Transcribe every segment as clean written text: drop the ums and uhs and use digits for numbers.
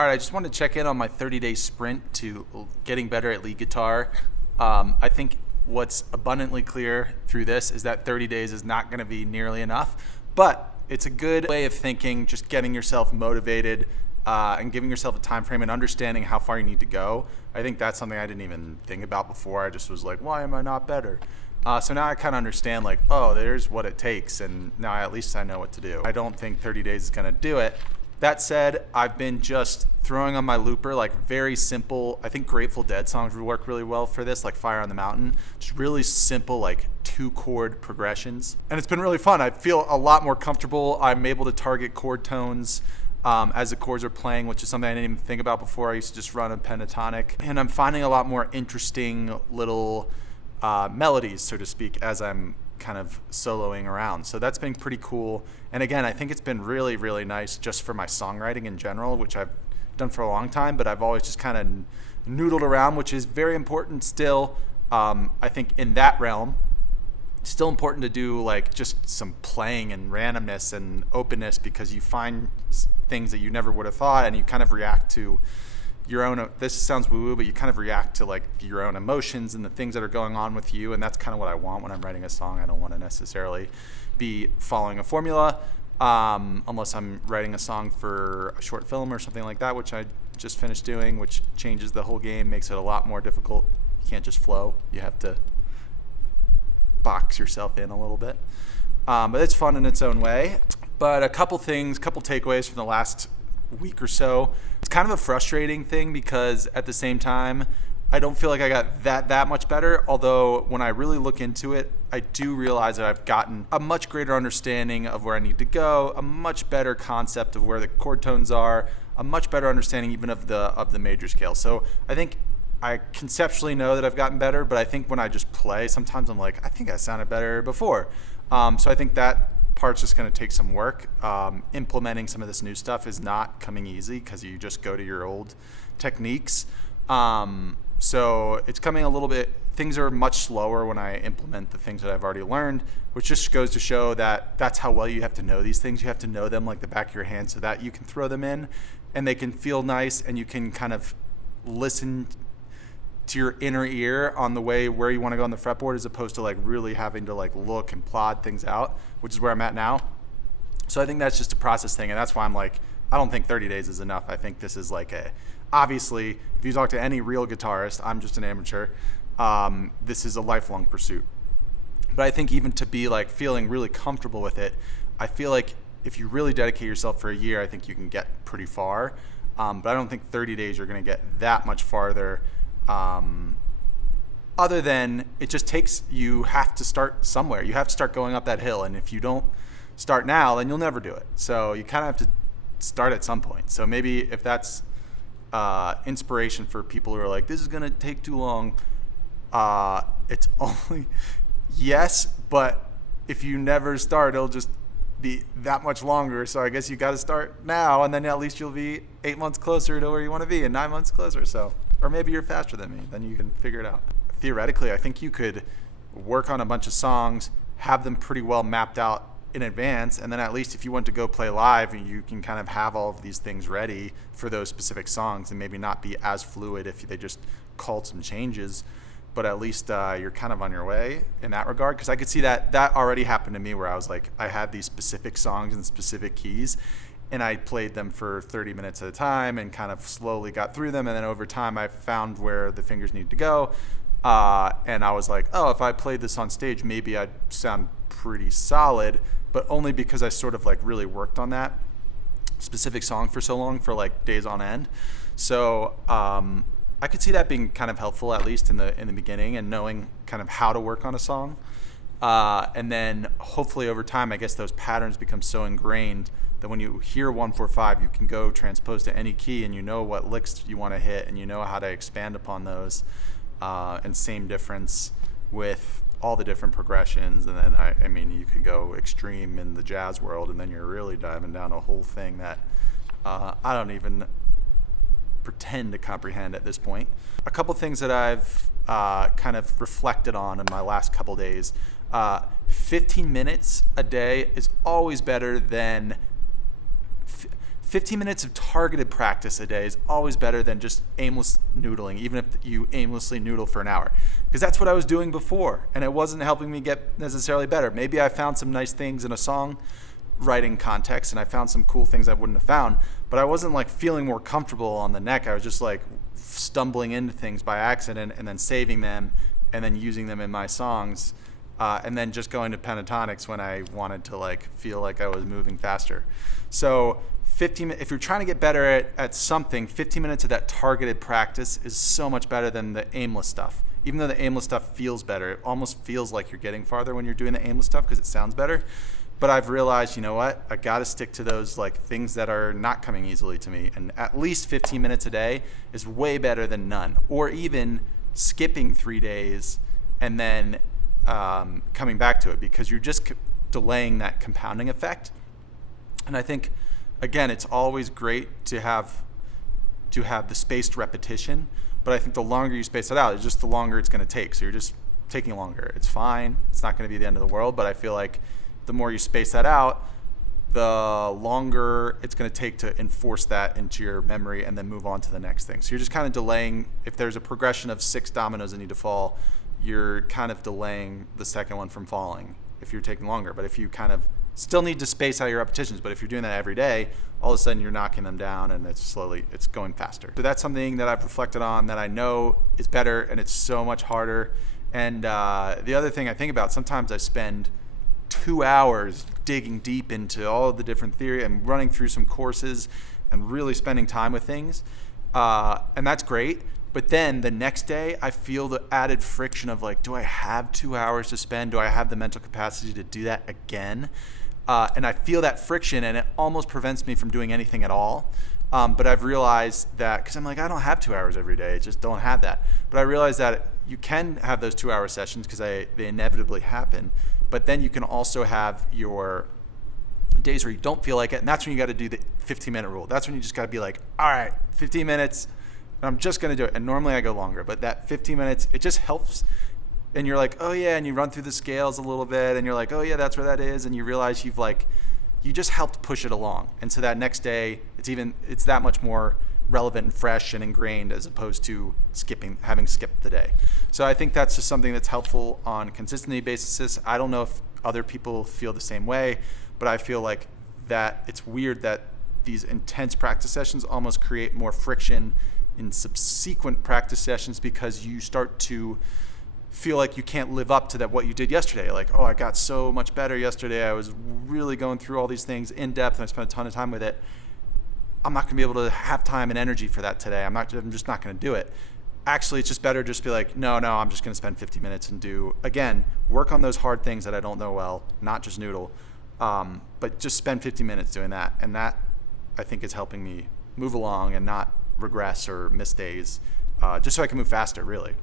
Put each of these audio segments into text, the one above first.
All right, I just wanted to check in on my 30-day sprint to getting better at lead guitar. I think what's abundantly clear through this is that 30 days is not going to be nearly enough, but it's a good way of thinking, just getting yourself motivated and giving yourself a time frame and understanding how far you need to go. I think that's something I didn't even think about before. I just was like, why am I not better? So now I kind of understand, like, oh, there's what it takes, and now at least I know what to do. I don't think 30 days is going to do it. That said, I've been just throwing on my looper like very simple, I think Grateful Dead songs would work really well for this, like Fire on the Mountain. Just really simple, like 2-chord progressions. And it's been really fun. I feel a lot more comfortable. I'm able to target chord tones as the chords are playing, which is something I didn't even think about before. I used to just run a pentatonic. And I'm finding a lot more interesting little melodies, so to speak, as I'm kind of soloing around. So that's been pretty cool. And again, I think it's been really, really nice just for my songwriting in general, which I've done for a long time, but I've always just kind of noodled around, which is very important still. I think in that realm, still important to do like just some playing and randomness and openness, because you find things that you never would have thought, and you kind of react to your own, this sounds woo-woo, but you kind of react to like your own emotions and the things that are going on with you. And that's kind of what I want when I'm writing a song. I don't want to necessarily be following a formula unless I'm writing a song for a short film or something like that, which I just finished doing, which changes the whole game, makes it a lot more difficult. You can't just flow. You have to box yourself in a little bit. But it's fun in its own way. But a couple takeaways from the last week or so. It's kind of a frustrating thing because at the same time, I don't feel like I got that much better. Although when I really look into it, I do realize that I've gotten a much greater understanding of where I need to go, a much better concept of where the chord tones are, a much better understanding even of the major scale. So I think I conceptually know that I've gotten better, but I think when I just play, sometimes I'm like, I think I sounded better before. So I think that part's just going to take some work. Implementing some of this new stuff is not coming easy because you just go to your old techniques. So it's coming a little bit, things are much slower when I implement the things that I've already learned, which just goes to show that that's how well you have to know these things. You have to know them like the back of your hand so that you can throw them in and they can feel nice, and you can kind of listen to your inner ear on the way where you want to go on the fretboard, as opposed to like really having to like look and plod things out, which is where I'm at now. So I think that's just a process thing, and that's why I'm like, I don't think 30 days is enough. I think this is like obviously, if you talk to any real guitarist, I'm just an amateur, this is a lifelong pursuit. But I think even to be like feeling really comfortable with it, I feel like if you really dedicate yourself for a year, I think you can get pretty far. But I don't think 30 days you're going to get that much farther. Other than it just takes, you have to start somewhere. You have to start going up that hill. And if you don't start now, then you'll never do it. So you kind of have to start at some point. So maybe if that's inspiration for people who are like, this is going to take too long, it's only, yes, but if you never start, it'll just be that much longer. So I guess you got to start now, and then at least you'll be 8 months closer to where you want to be and 9 months closer. So, or maybe you're faster than me, then you can figure it out. Theoretically, I think you could work on a bunch of songs, have them pretty well mapped out in advance, and then at least if you want to go play live, you can kind of have all of these things ready for those specific songs, and maybe not be as fluid if they just called some changes, but at least you're kind of on your way in that regard. Because I could see that already happened to me, where I was like, I had these specific songs and specific keys, and I played them for 30 minutes at a time and kind of slowly got through them, and then over time I found where the fingers need to go, and I was like, oh, if I played this on stage, maybe I'd sound pretty solid, but only because I sort of like really worked on that specific song for so long, for like days on end. So I could see that being kind of helpful, at least in the beginning, and knowing kind of how to work on a song. And then hopefully over time, I guess those patterns become so ingrained that when you hear 1-4-5, you can go transpose to any key, and you know what licks you want to hit, and you know how to expand upon those. And same difference with all the different progressions. And then I mean, you could go extreme in the jazz world, and then you're really diving down a whole thing that I don't even pretend to comprehend at this point. A couple things that I've kind of reflected on in my last couple days. 15 minutes a day is always better than 15 minutes of targeted practice a day is always better than just aimless noodling, even if you aimlessly noodle for an hour. Because that's what I was doing before, and it wasn't helping me get necessarily better. Maybe I found some nice things in a song writing context, and I found some cool things I wouldn't have found, but I wasn't like feeling more comfortable on the neck. I was just like stumbling into things by accident and then saving them and then using them in my songs, and then just going to pentatonics when I wanted to like feel like I was moving faster. So if you're trying to get better at something, 15 minutes of that targeted practice is so much better than the aimless stuff. Even though the aimless stuff feels better, it almost feels like you're getting farther when you're doing the aimless stuff because it sounds better. But I've realized, you know what? I got to stick to those like things that are not coming easily to me. And at least 15 minutes a day is way better than none. Or even skipping 3 days and then coming back to it, because you're just delaying that compounding effect. And I think, again, it's always great to have the spaced repetition. But I think the longer you space it out, it's just the longer it's going to take. So you're just taking longer. It's fine. It's not going to be the end of the world. But I feel like the more you space that out, the longer it's going to take to enforce that into your memory and then move on to the next thing. So you're just kind of delaying. If there's a progression of 6 dominoes that need to fall, you're kind of delaying the second one from falling if you're taking longer. But if you kind of still need to space out your repetitions, but if you're doing that every day, all of a sudden you're knocking them down and it's going faster. So that's something that I've reflected on that I know is better, and it's so much harder. And the other thing I think about, sometimes I spend 2 hours digging deep into all of the different theory and running through some courses and really spending time with things. And that's great. But then the next day I feel the added friction of like, do I have 2 hours to spend? Do I have the mental capacity to do that again? And I feel that friction, and it almost prevents me from doing anything at all. But I've realized that, because I'm like, I don't have 2 hours every day. I just don't have that. But I realized that you can have those 2 hour sessions because they inevitably happen. But then you can also have your days where you don't feel like it. And that's when you got to do the 15-minute rule. That's when you just got to be like, all right, 15 minutes. And I'm just going to do it. And normally I go longer. But that 15 minutes, it just helps. And you're like, oh yeah, and you run through the scales a little bit, and you're like, oh yeah, that's where that is, and you realize you just helped push it along. And so that next day, it's that much more relevant and fresh and ingrained, as opposed to having skipped the day. So I think that's just something that's helpful on a consistency basis. I don't know if other people feel the same way, but I feel like that it's weird that these intense practice sessions almost create more friction in subsequent practice sessions, because you start to feel like you can't live up to what you did yesterday. Like, oh, I got so much better yesterday. I was really going through all these things in depth, and I spent a ton of time with it. I'm not going to be able to have time and energy for that today. I'm just not going to do it. Actually, it's just better just be like, no, I'm just going to spend 50 minutes and work on those hard things that I don't know well, not just noodle, but just spend 50 minutes doing that. And that, I think, is helping me move along and not regress or miss days, just so I can move faster, really.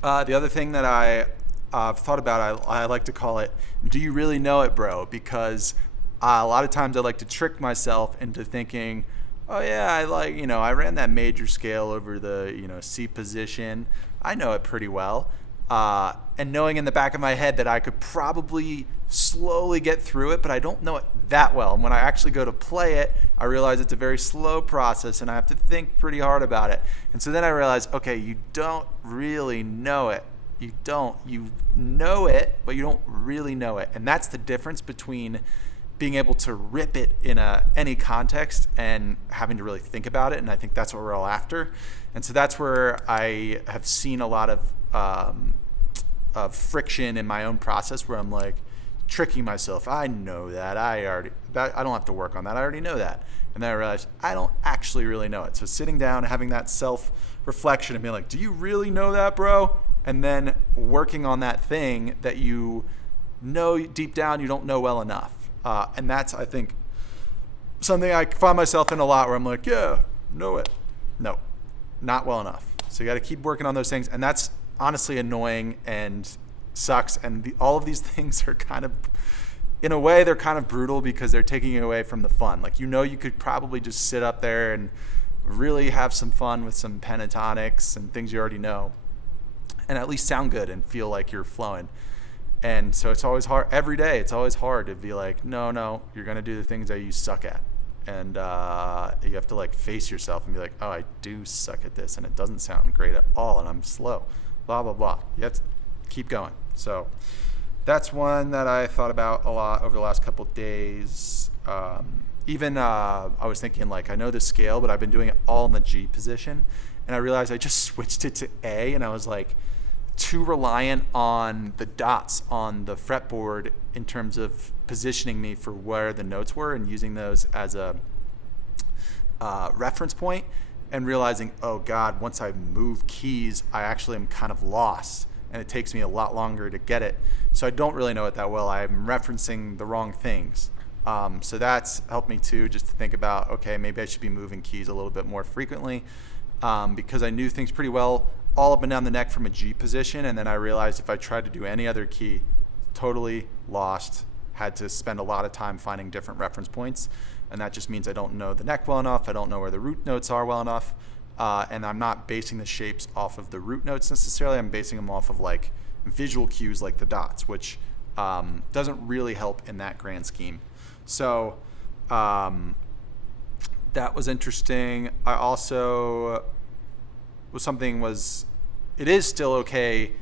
The other thing that I've thought about, I like to call it, do you really know it, bro? Because a lot of times I like to trick myself into thinking, oh yeah, I ran that major scale over the, C position. I know it pretty well. And knowing in the back of my head that I could probably slowly get through it, but I don't know it that well. And when I actually go to play it, I realize it's a very slow process and I have to think pretty hard about it. And so then I realize, okay, you don't really know it. You know it, but you don't really know it. And that's the difference between being able to rip it in any context and having to really think about it. And I think that's what we're all after. And so that's where I have seen a lot of friction in my own process, where I'm like tricking myself. I know that. I don't have to work on that. I already know that. And then I realized I don't actually really know it. So sitting down, having that self-reflection and being like, do you really know that, bro? And then working on that thing that you know deep down you don't know well enough. And that's, I think, something I find myself in a lot, where I'm like, yeah, know it. No, not well enough. So you got to keep working on those things. And that's honestly annoying and sucks. And all of these things are kind of, in a way, they're kind of brutal, because they're taking you away from the fun. Like, you could probably just sit up there and really have some fun with some pentatonics and things you already know, and at least sound good and feel like you're flowing. And so it's always hard every day. It's always hard to be like, no, you're going to do the things that you suck at. and you have to like face yourself and be like, oh, I do suck at this, and it doesn't sound great at all, and I'm slow, blah blah blah. You have to keep going. So that's one that I thought about a lot over the last couple of days. I was thinking, like, I know the scale, but I've been doing it all in the G position, and I realized I just switched it to A, and I was like too reliant on the dots on the fretboard in terms of positioning me for where the notes were and using those as a reference point, and realizing, oh God, once I move keys, I actually am kind of lost, and it takes me a lot longer to get it. So I don't really know it that well. I'm referencing the wrong things. So that's helped me too, just to think about, okay, maybe I should be moving keys a little bit more frequently, because I knew things pretty well all up and down the neck from a G position, and then I realized if I tried to do any other key, totally lost, had to spend a lot of time finding different reference points, and that just means I don't know the neck well enough, I don't know where the root notes are well enough, and I'm not basing the shapes off of the root notes necessarily. I'm basing them off of like visual cues like the dots, which doesn't really help in that grand scheme. So that was interesting. I also it is still okay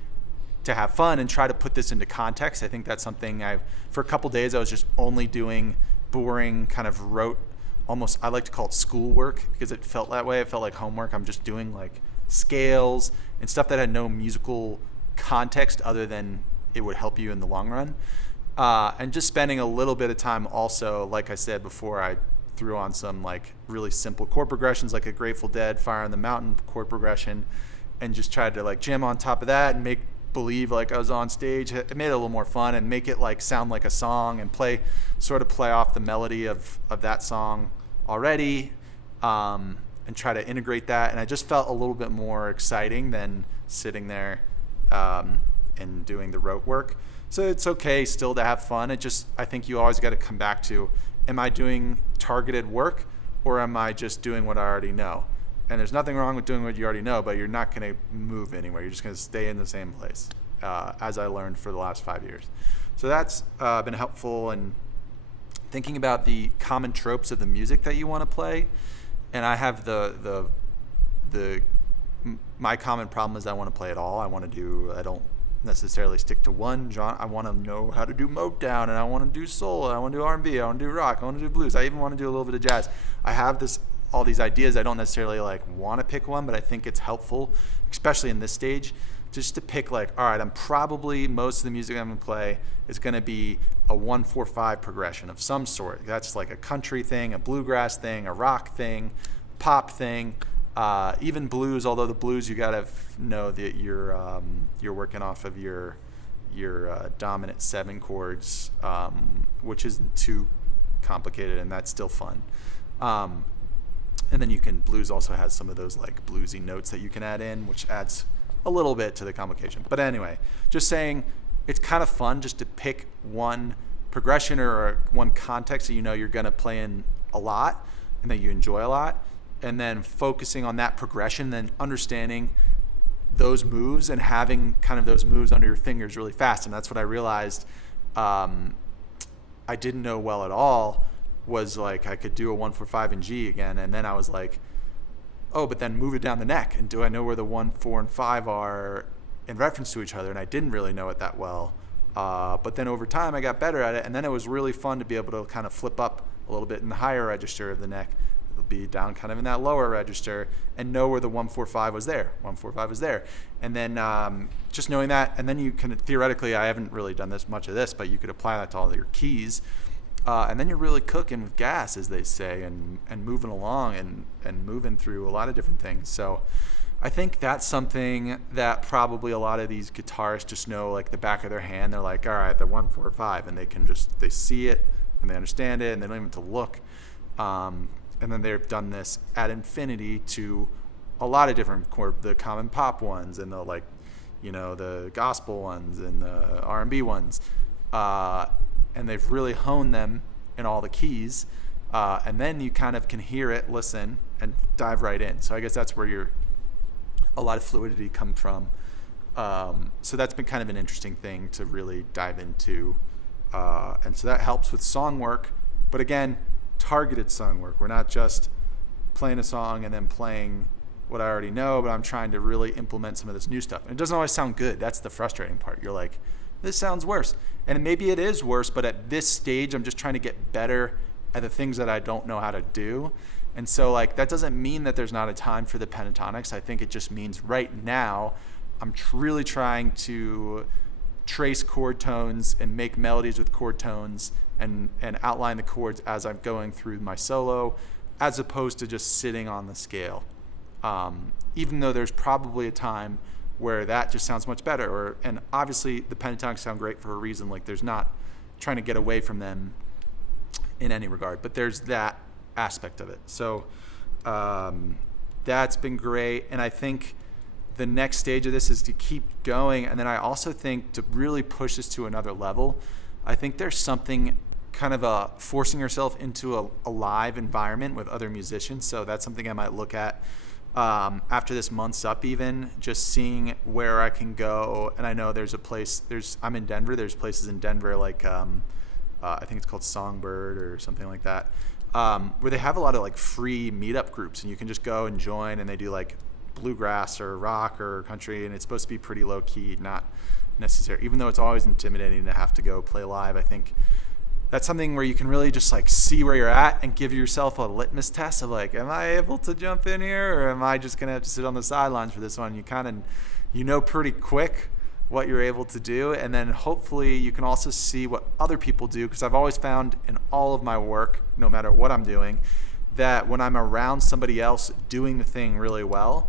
to have fun and try to put this into context. I think that's something for a couple days I was just only doing boring kind of rote, almost, I like to call it schoolwork, because it felt that way. It felt like homework. I'm just doing like scales and stuff that had no musical context other than it would help you in the long run. And just spending a little bit of time also, like I said before, I threw on some like really simple chord progressions, like a Grateful Dead Fire on the Mountain chord progression, and just tried to like jam on top of that and make believe like I was on stage. It made it a little more fun and make it like sound like a song, and play off the melody of that song already, and try to integrate that. And I just felt a little bit more exciting than sitting there and doing the rote work. So it's okay still to have fun. I think you always got to come back to, am I doing targeted work, or am I just doing what I already know? And there's nothing wrong with doing what you already know, but you're not going to move anywhere. You're just going to stay in the same place, as I learned for the last 5 years. So that's been helpful in thinking about the common tropes of the music that you want to play. And I have my common problem is I want to play it all. I don't necessarily stick to one genre. I want to know how to do Motown, and I want to do soul, and I want to do R&B, I want to do rock, I want to do blues. I even want to do a little bit of jazz. I have all these ideas. I don't necessarily like want to pick one, but I think it's helpful, especially in this stage, just to pick like, all right, I'm probably, most of the music I'm going to play is going to be a 1-4-5 progression of some sort. That's like a country thing, a bluegrass thing, a rock thing, pop thing, even blues, although the blues you got to know that you're working off of your dominant 7 chords, which isn't too complicated, and that's still fun. And then blues also has some of those like bluesy notes that you can add in, which adds a little bit to the complication. But anyway, just saying, it's kind of fun just to pick one progression or one context that you know you're going to play in a lot and that you enjoy a lot, and then focusing on that progression, then understanding those moves and having kind of those moves under your fingers really fast. And that's what I realized I didn't know well at all, was like I could do a 1-4-5 in G again, and then I was like, oh, but then move it down the neck, and do I know where the 1, 4, and 5 are in reference to each other? And I didn't really know it that well, but then over time I got better at it, and then it was really fun to be able to kind of flip up a little bit in the higher register of the neck. It'll be down kind of in that lower register, and know where the 1-4-5 was there. 1-4-5 was there, and then just knowing that, and then you can theoretically, I haven't really done much of this, but you could apply that to all your keys. And then you're really cooking with gas, as they say, and moving along and moving through a lot of different things. So I think that's something that probably a lot of these guitarists just know like the back of their hand. They're like, all right, the 1-4-5, and they see it and they understand it, and they don't even have to look. And then they've done this ad infinity to a lot of different the common pop ones, and the gospel ones, and the R&B ones. And they've really honed them in all the keys, and then you kind of can hear it, listen, and dive right in. So I guess that's where a lot of fluidity comes from. So that's been kind of an interesting thing to really dive into, and so that helps with song work. But again, targeted song work. We're not just playing a song and then playing what I already know, but I'm trying to really implement some of this new stuff. And it doesn't always sound good. That's the frustrating part. You're like, this sounds worse. And maybe it is worse, but at this stage, I'm just trying to get better at the things that I don't know how to do. And so like, that doesn't mean that there's not a time for the pentatonics. I think it just means right now, I'm really trying to trace chord tones and make melodies with chord tones and outline the chords as I'm going through my solo, as opposed to just sitting on the scale. Even though there's probably a time where that just sounds much better. And obviously the pentatonics sound great for a reason. Like there's not trying to get away from them in any regard, but there's that aspect of it. So that's been great. And I think the next stage of this is to keep going. And then I also think to really push this to another level, I think there's something kind of forcing yourself into a live environment with other musicians. So that's something I might look at after this month's up, even just seeing where I can go. And I know there's a place, I'm in Denver. There's places in Denver like I think it's called Songbird or something like that, where they have a lot of like free meetup groups, and you can just go and join, and they do like bluegrass or rock or country, and it's supposed to be pretty low key, not necessary, even though it's always intimidating to have to go play live. I think that's something where you can really just like see where you're at and give yourself a litmus test of like, am I able to jump in here, or am I just gonna have to sit on the sidelines for this one? You kind of pretty quick what you're able to do, and then hopefully you can also see what other people do, because I've always found in all of my work, no matter what I'm doing, that when I'm around somebody else doing the thing really well,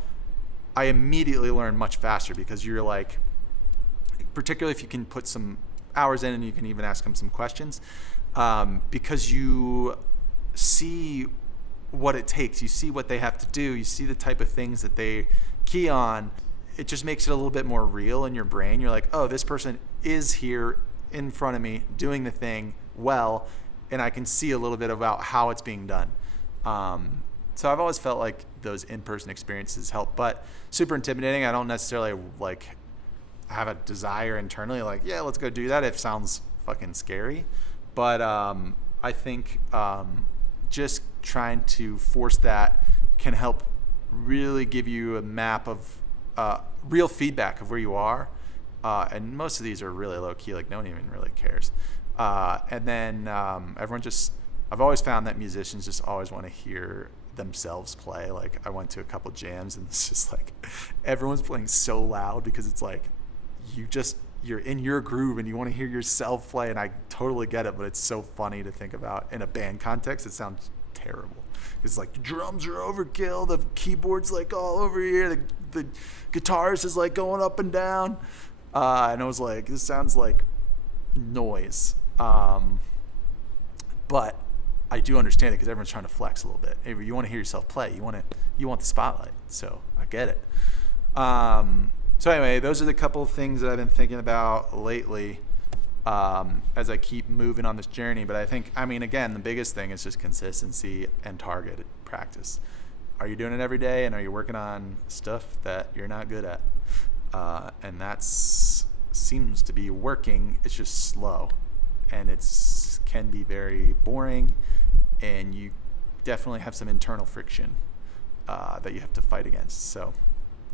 I immediately learn much faster, because you're like, particularly if you can put some hours in and you can even ask them some questions, because you see what it takes, you see what they have to do, you see the type of things that they key on. It just makes it a little bit more real in your brain. You're like, oh, this person is here in front of me doing the thing well, and I can see a little bit about how it's being done. So I've always felt like those in-person experiences help, but super intimidating. I don't necessarily like have a desire internally like, yeah, let's go do that. It sounds fucking scary. But I think just trying to force that can help really give you a map of real feedback of where you are. And most of these are really low key, like no one even really cares. And then everyone just, I've always found that musicians just always want to hear themselves play. Like I went to a couple jams and it's just like everyone's playing so loud, because it's like you're in your groove and you want to hear yourself play. And I totally get it, but it's so funny to think about in a band context. It sounds terrible. It's like the drums are overkill, the keyboard's like all over here, the guitars is like going up and down, and I was like, this sounds like noise. But I do understand it, because everyone's trying to flex a little bit. Hey, you want to hear yourself play, you want the spotlight, so I get it. So anyway, those are the couple of things that I've been thinking about lately as I keep moving on this journey. But I mean, again, the biggest thing is just consistency and targeted practice. Are you doing it every day, and are you working on stuff that you're not good at? And that seems to be working. It's just slow, and can be very boring, and you definitely have some internal friction that you have to fight against. So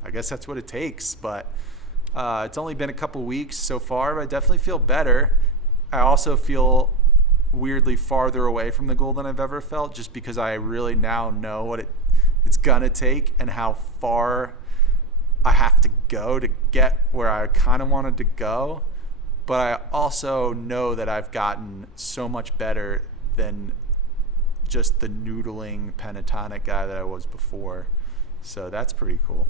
I guess that's what it takes, but it's only been a couple weeks so far, but I definitely feel better. I also feel weirdly farther away from the goal than I've ever felt, just because I really now know what it's gonna take and how far I have to go to get where I kind of wanted to go. But I also know that I've gotten so much better than just the noodling pentatonic guy that I was before. So that's pretty cool.